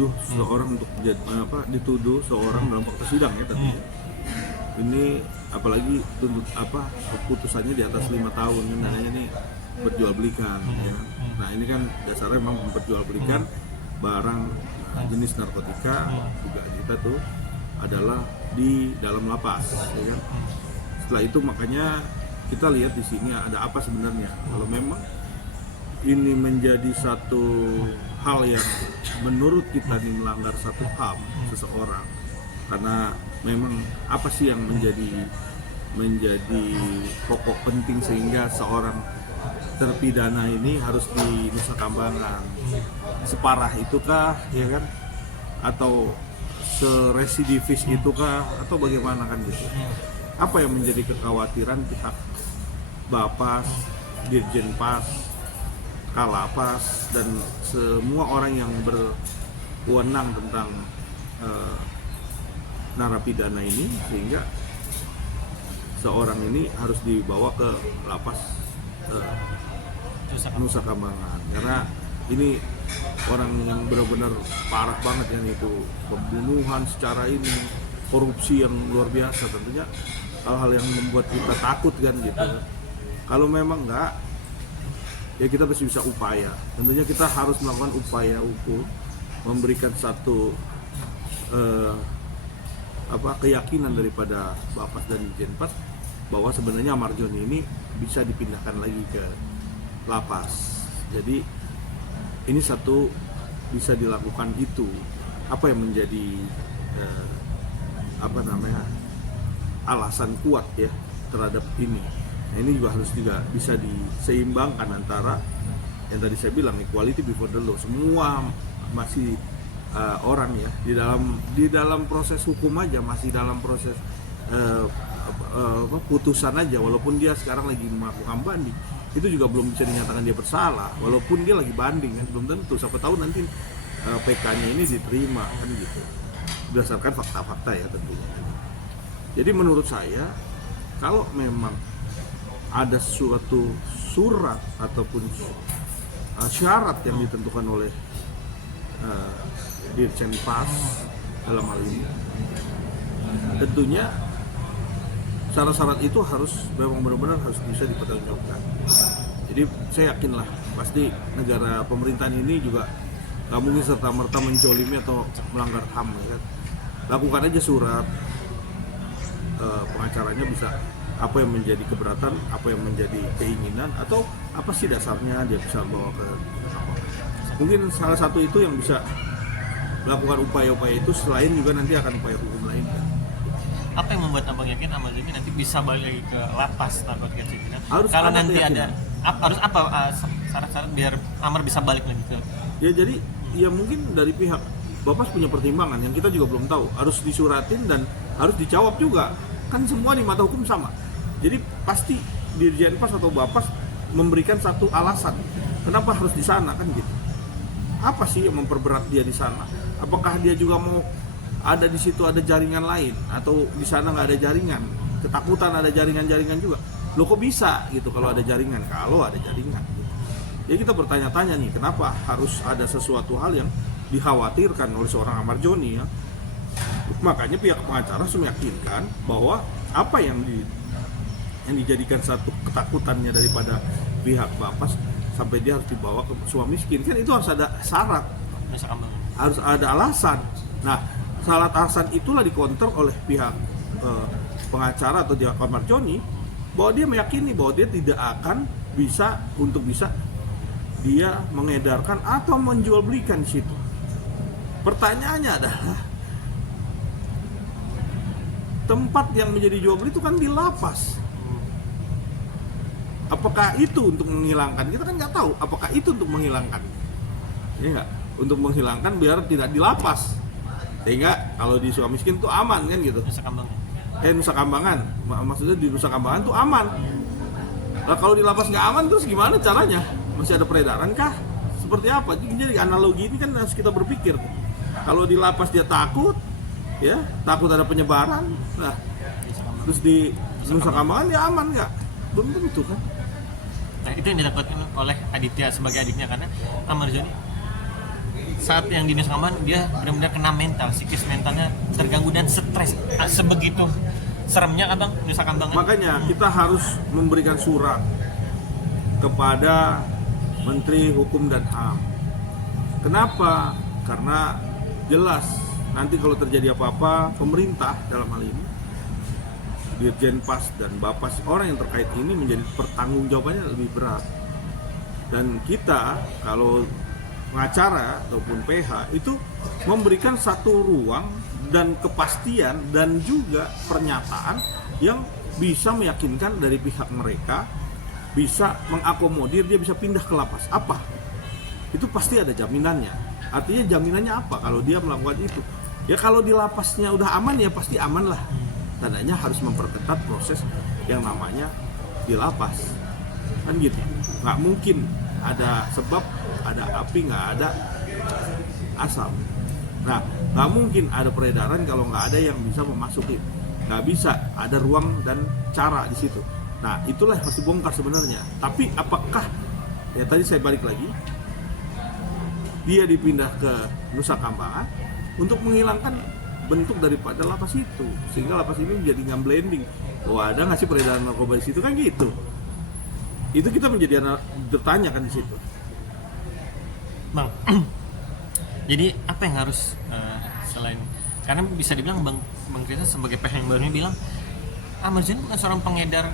dituduh seorang untuk dituduh seorang dalam fakta sidang ya tentunya. Ini apalagi putusannya di atas 5 tahun, namanya ini perjualbelikan ya. Nah ini kan dasarnya memang memperjualbelikan barang jenis narkotika, juga kita tuh adalah di dalam lapas ya kan. Setelah itu makanya kita lihat di sini ada apa sebenarnya. Kalau memang ini menjadi satu hal yang menurut kita ini melanggar satu HAM seseorang, karena memang apa sih yang menjadi pokok penting sehingga seorang terpidana ini harus di Nusa Kambangan? Separah itukah ya kan, atau seresidivis itukah, atau bagaimana kan gitu? Apa yang menjadi kekhawatiran pihak Bapas, Dirjen Pas, Kalapas, dan semua orang yang berwenang tentang narapidana ini, sehingga seorang ini harus dibawa ke lapas Nusa Kambangan? Karena ini orang yang benar-benar parah banget yang itu, pembunuhan secara ini, korupsi yang luar biasa, tentunya hal-hal yang membuat kita takut kan gitu. Kalau memang enggak, ya kita masih bisa upaya. Tentunya kita harus melakukan upaya hukum, memberikan satu keyakinan daripada Bapas dan Jenpas bahwa sebenarnya Amarjoni ini bisa dipindahkan lagi ke lapas. Jadi ini satu bisa dilakukan itu. Apa yang menjadi alasan kuat ya terhadap ini? Nah, ini juga harus bisa diseimbangkan antara yang tadi saya bilang, equality before the law. Semua masih orang ya di dalam proses hukum aja, masih dalam proses putusan aja, walaupun dia sekarang lagi melakukan banding, itu juga belum bisa dinyatakan dia bersalah, walaupun dia lagi banding kan, belum tentu. Siapa tahu nanti PK-nya ini diterima kan gitu, berdasarkan fakta-fakta ya tentunya. Jadi menurut saya, kalau memang ada suatu surat ataupun syarat yang ditentukan oleh Dirjen Pas dalam hal ini, tentunya syarat-syarat itu harus memang benar-benar harus bisa dipertanggungjawabkan. Jadi saya yakinlah pasti negara pemerintahan ini juga nggak mungkin serta-merta menjolimi atau melanggar HAM kan. Lakukan aja surat, pengacaranya bisa apa yang menjadi keberatan, apa yang menjadi keinginan, atau apa sih dasarnya dia bisa bawa ke apa. Mungkin salah satu itu yang bisa melakukan upaya-upaya itu, selain juga nanti akan upaya hukum lain kan. Apa yang membuat abang yakin Amarjoni nanti bisa balik lagi ke lapas narkotika Cipinang? Kalau nanti keyakinan. harus apa syarat-syarat biar Amar bisa balik lagi ke? Ya jadi ya mungkin dari pihak Bapas punya pertimbangan yang kita juga belum tahu, harus disuratin dan harus dijawab juga kan, semua di mata hukum sama. Jadi pasti Dirjen Pas atau Bapas memberikan satu alasan kenapa harus di sana kan gitu. Apa sih yang memperberat dia di sana? Apakah dia juga mau ada di situ ada jaringan lain, atau di sana nggak ada jaringan, ketakutan ada jaringan-jaringan juga? Loh kok bisa gitu kalau ada jaringan? Kalau ada jaringan gitu. Jadi kita bertanya-tanya nih, kenapa harus ada sesuatu hal yang dikhawatirkan oleh seorang Amarjoni ya? Makanya pihak pengacara harus meyakinkan bahwa apa yang dijadikan satu ketakutannya daripada pihak Bapas sampai dia harus dibawa ke suami miskin, kan itu harus ada syarat, harus ada alasan. Nah, syarat alasan itulah dikonter oleh pihak pengacara atau pihak Amarjoni, bahwa dia meyakini bahwa dia tidak akan bisa dia mengedarkan atau menjual belikan di situ. Pertanyaannya adalah, tempat yang menjadi jual beli itu kan di lapas. Apakah itu untuk menghilangkan? Kita kan nggak tahu. Apakah itu untuk menghilangkan? Ya nggak? Untuk menghilangkan biar tidak di lapas. Sehingga kalau di suka miskin itu aman kan gitu. Nusa Kambangan. Maksudnya di Nusa Kambangan itu aman. Nah kalau di lapas nggak aman terus gimana caranya? Masih ada peredaran kah? Seperti apa? Jadi analogi ini kan harus kita berpikir. Kalau di lapas dia takut, ya takut ada penyebaran. Nah, terus di Nusa Kambangan dia aman nggak? Belum tentu kan. Nah itu yang ditakutkan oleh Aditya sebagai adiknya, karena Amarjoni saat yang di Nusa Kambangan dia benar-benar kena mental, psikis mentalnya terganggu dan stres. Sebegitu seremnya kan Bang Nusa Kambangan. Makanya kita harus memberikan surat kepada Menteri Hukum dan HAM. Kenapa? Karena jelas nanti kalau terjadi apa-apa, pemerintah dalam hal ini, Dirjen Pas dan Bapas, orang yang terkait ini menjadi pertanggungjawabannya lebih berat. Dan kita kalau pengacara ataupun PH itu memberikan satu ruang dan kepastian dan juga pernyataan yang bisa meyakinkan dari pihak mereka, bisa mengakomodir dia bisa pindah ke lapas. Apa? Itu pasti ada jaminannya. Artinya jaminannya apa kalau dia melakukan itu? Ya kalau di lapasnya udah aman ya pasti aman lah. Tandanya harus memperketat proses yang namanya di lapas. Kan gitu. Nggak mungkin ada sebab, ada api, nggak ada asap. Nah, nggak mungkin ada peredaran kalau nggak ada yang bisa memasuki. Nggak bisa, ada ruang dan cara di situ. Nah, itulah yang harus dibongkar sebenarnya. Tapi apakah, ya tadi saya balik lagi, dia dipindah ke Nusa Kambangan untuk menghilangkan bentuk daripada lapas itu, sehingga lapas ini menjadi ngamblending. Wah, ada nggak sih peredaran narkoba di situ kan gitu? Itu kita menjadi bertanya kan di situ. Bang, jadi apa yang harus selain, karena bisa dibilang Bang Krista sebagai PH yang baru ini bilang Ahmad Zainuddin bukan seorang pengedar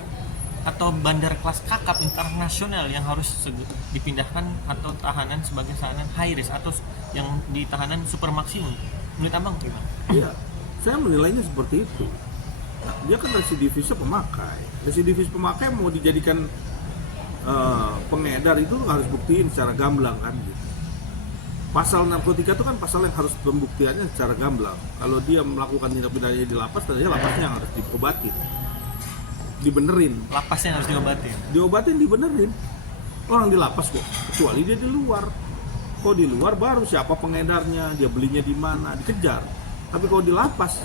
atau bandar kelas kakap internasional yang harus dipindahkan atau tahanan sebagai tahanan high risk atau yang di tahanan super maksimum. Menurut Abang gimana? Iya, saya menilainya seperti itu. Nah, dia kan residivisnya pemakai. Residivis pemakai mau dijadikan pengedar itu harus buktiin secara gamblang kan gitu. Pasal narkotika itu kan pasal yang harus pembuktiannya secara gamblang. Kalau dia melakukan tindak pidananya di lapas, tadinya lapasnya yang harus diobatin, dibenerin. Lapasnya harus diobatin. Diobatin, dibenerin. Orang di lapas kok, kecuali dia di luar. Kok di luar baru siapa pengedarnya, dia belinya di mana, dikejar. Tapi kalau di lapas,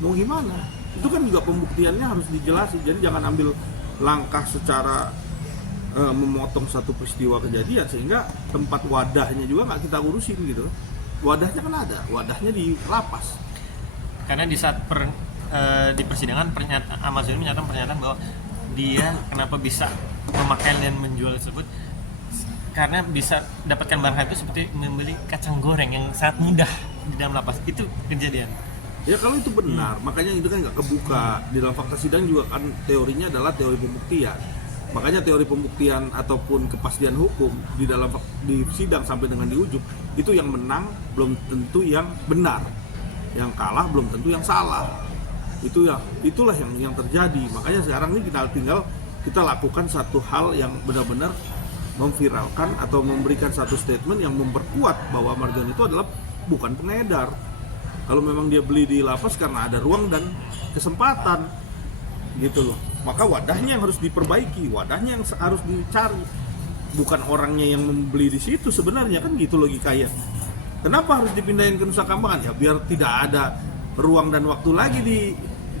mau gimana? Itu kan juga pembuktiannya harus dijelasin. Jadi jangan ambil langkah secara memotong satu peristiwa kejadian sehingga tempat wadahnya juga nggak kita urusin gitu. Wadahnya kan ada, wadahnya di lapas. Karena di saat di persidangan Ahmad Zainuddin menyatakan pernyataan bahwa dia kenapa bisa memakai dan menjual tersebut karena bisa dapatkan barang itu seperti membeli kacang goreng yang sangat mudah di dalam lapas. Itu kejadian. Ya kalau itu benar, makanya itu kan nggak kebuka. Di dalam fakta sidang juga kan teorinya adalah teori pembuktian. Makanya teori pembuktian ataupun kepastian hukum di dalam di sidang sampai dengan di ujung itu yang menang belum tentu yang benar, yang kalah belum tentu yang salah. Itulah yang terjadi. Makanya sekarang ini kita lakukan satu hal yang benar-benar memviralkan atau memberikan satu statement yang memperkuat bahwa Ahmad Zainuddin itu adalah bukan pengedar. Kalau memang dia beli di lapas karena ada ruang dan kesempatan gitu loh, maka wadahnya yang harus diperbaiki, wadahnya yang harus dicari, bukan orangnya yang membeli di situ sebenarnya kan gitu logikanya. Kenapa harus dipindahin ke Nusa Kambangan? Ya biar tidak ada ruang dan waktu lagi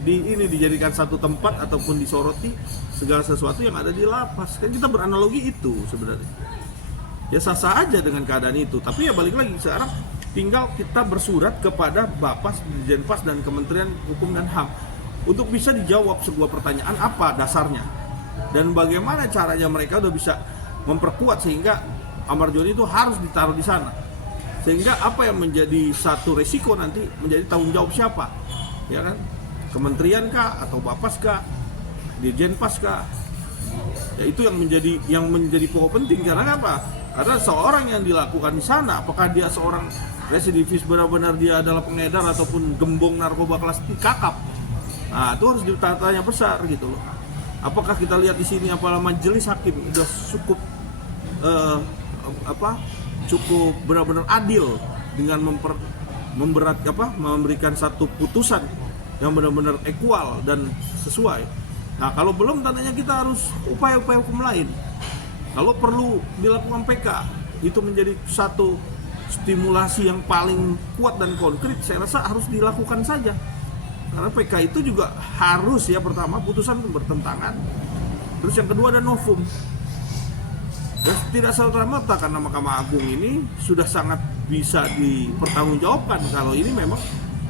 ini dijadikan satu tempat ataupun disoroti segala sesuatu yang ada di lapas. Kan kita beranalogi itu sebenarnya. Ya sah-sah aja dengan keadaan itu, tapi ya balik lagi sekarang tinggal kita bersurat kepada Bapas, Dirjen Pas dan Kementerian Hukum dan HAM untuk bisa dijawab sebuah pertanyaan apa dasarnya dan bagaimana caranya mereka udah bisa memperkuat sehingga Ahmad Zainuddin itu harus ditaruh di sana, sehingga apa yang menjadi satu resiko nanti menjadi tanggung jawab siapa, ya kan, kementerian kah atau Bapas kah, Dirjen Pas kah, ya itu yang menjadi pokok penting. Karena apa? Karena seorang yang dilakukan di sana, apakah dia seorang residivis benar-benar dia adalah pengedar ataupun gembong narkoba kelas kakap. Nah, itu harus ditanya besar gitu loh. Apakah kita lihat di sini apalah majelis hakim sudah cukup cukup benar-benar adil dengan memberikan satu putusan yang benar-benar equal dan sesuai. Nah, kalau belum tandanya kita harus upaya-upaya hukum lain. Kalau perlu dilakukan PK, itu menjadi satu stimulasi yang paling kuat dan konkret, saya rasa harus dilakukan saja. Karena PK itu juga harus ya pertama putusan bertentangan, terus yang kedua ada novum. Dan tidak serta-merta karena Mahkamah Agung ini sudah sangat bisa dipertanggungjawabkan kalau ini memang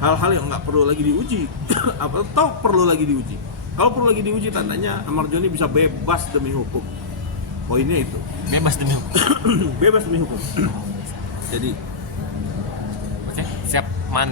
hal-hal yang nggak perlu lagi diuji atau perlu lagi diuji. Kalau perlu lagi diuji tandanya Ahmad Joni bisa bebas demi hukum. Poinnya itu. Bebas demi hukum. Bebas demi hukum. Jadi Oke, siap, mantap.